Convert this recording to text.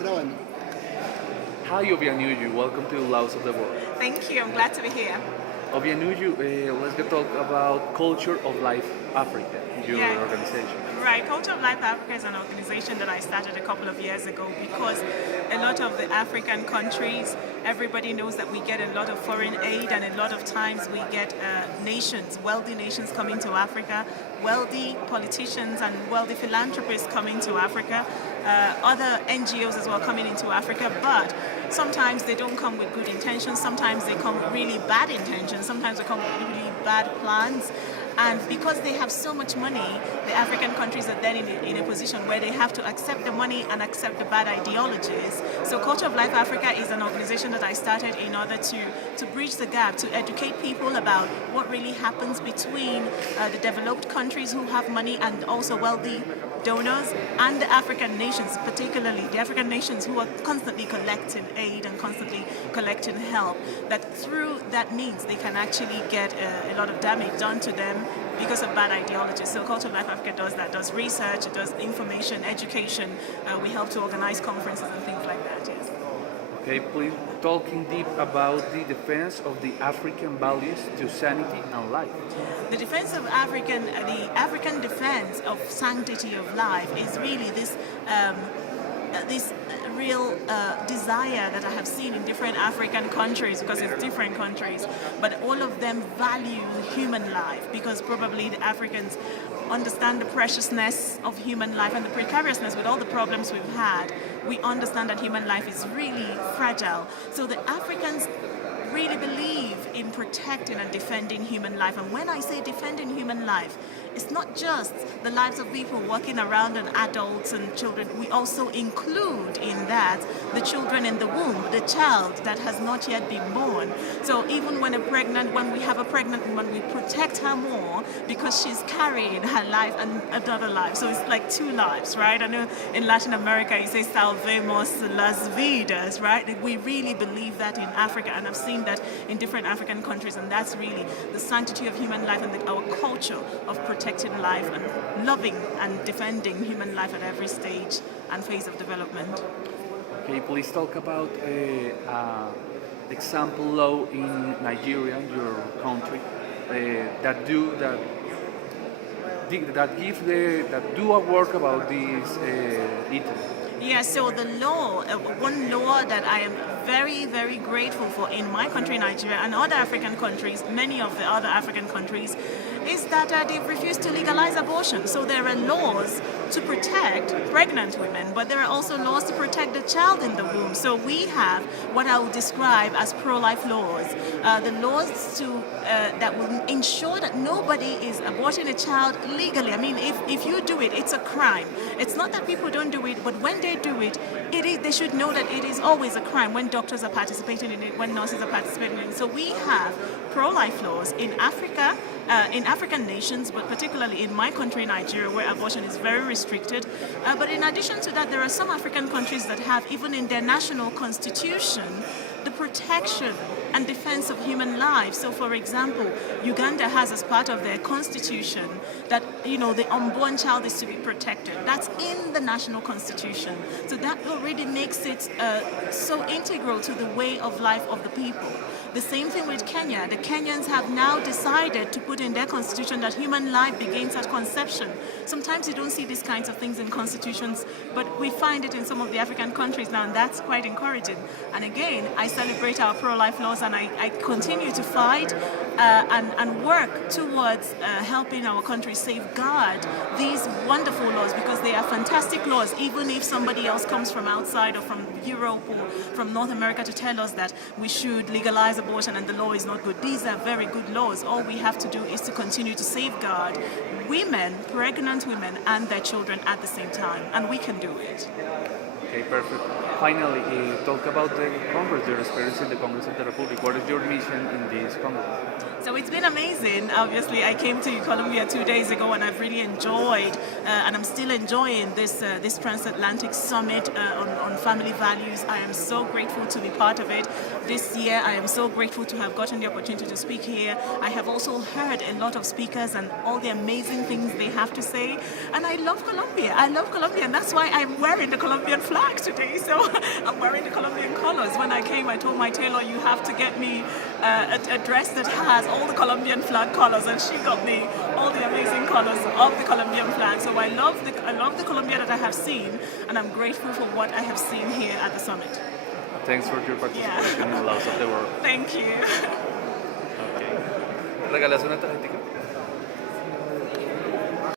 Grabando. Hi, Obianuju. Welcome to Laos of the World. Thank you. I'm glad to be here. Obianuju, let's get talk about Culture of Life Africa, your Yeah. organization. Right. Culture of Life Africa is an organization that I started a couple of years ago because a lot of the African countries, everybody knows that we get a lot of foreign aid, and a lot of times we get nations, wealthy nations coming to Africa, wealthy politicians and wealthy philanthropists coming to Africa, other NGOs as well coming into Africa, but sometimes they don't come with good intentions, sometimes they come with really bad intentions, sometimes they come with really bad plans. And because they have so much money, the African countries are then in a position where they have to accept the money and accept the bad ideologies. So Culture of Life Africa is an organization that I started in order to bridge the gap, to educate people about what really happens between the developed countries who have money and also wealthy donors, and the African nations, particularly the African nations who are constantly collecting aid and constantly collecting help, that through that means they can actually get a lot of damage done to them because of bad ideologies. So Culture of Life Africa does that, does research, it does information, education. We help to organize conferences and things like that, yes. Okay, please talking deep about the defense of the African values to sanity and life. The defense of the African defense of sanctity of life is really this real desire that I have seen in different African countries, because it's different countries, but all of them value human life because probably the Africans understand the preciousness of human life and the precariousness with all the problems we've had. We understand that human life is really fragile. So the Africans really believe in protecting and defending human life. And when I say defending human life, it's not just the lives of people walking around and adults and children. We also include in that the children in the womb, the child that has not yet been born. So even when we have a pregnant woman, we protect her more because she's carrying her life and another life. So it's like two lives, right? I know in Latin America you say salvemos las vidas, right? We really believe that in Africa, and I've seen that in different African countries, and that's really the sanctity of human life and our culture of protecting life and loving and defending human life at every stage and phase of development. Okay, please talk about example law in Nigeria, your country, that do a work about this issue. Yeah, so the law, one law that I am very, very grateful for in my country, Nigeria, and other African countries, many of the other African countries, is that they've refused to legalize abortion. So there are laws to protect pregnant women, but there are also laws to protect the child in the womb. So we have what I would describe as pro-life laws, the laws that will ensure that nobody is aborting a child legally. I mean, if you do it, it's a crime. It's not that people don't do it, but when they do it, they should know that it is always a crime when doctors are participating in it, when nurses are participating in it. So we have pro-life laws in Africa, in African nations, but particularly in my country, Nigeria, where abortion is very restricted. But in addition to that, there are some African countries that have, even in their national constitution, the protection and defense of human life. So, for example, Uganda has as part of their constitution that, the unborn child is to be protected. That's in the national constitution. So that already makes it so integral to the way of life of the people. The same thing with Kenya. The Kenyans have now decided to put in their constitution that human life begins at conception. Sometimes you don't see these kinds of things in constitutions, but we find it in some of the African countries now, and that's quite encouraging. And again, I celebrate our pro-life laws, and I continue to fight and work towards helping our country safeguard these wonderful laws, because they are fantastic laws, even if somebody else comes from outside or from Europe or from North America to tell us that we should legalize abortion and the law is not good. These are very good laws. All we have to do is to continue to safeguard women, pregnant women, and their children at the same time, and we can do it. Okay, perfect. Finally, talk about the Congress, your experience in the Congress of the Republic. What is your mission in this Congress? So it's been amazing. Obviously, I came to Colombia 2 days ago, and I've really enjoyed, and I'm still enjoying this transatlantic summit on family values. I am so grateful to be part of it. This year, I am so grateful to have gotten the opportunity to speak here. I have also heard a lot of speakers and all the amazing things they have to say, and I love Colombia. I love Colombia, and that's why I'm wearing the Colombian flag today. So I'm wearing the Colombian colors. When I came, I told my tailor, "You have to get me a dress that has all the Colombian flag colors," and she got me all the amazing colors of the Colombian flag. So I love the Colombia that I have seen, and I'm grateful for what I have seen here at the summit. Thanks for your participation in Laws of the World. Thank you. Okay. ¿Regalas una tarjetita?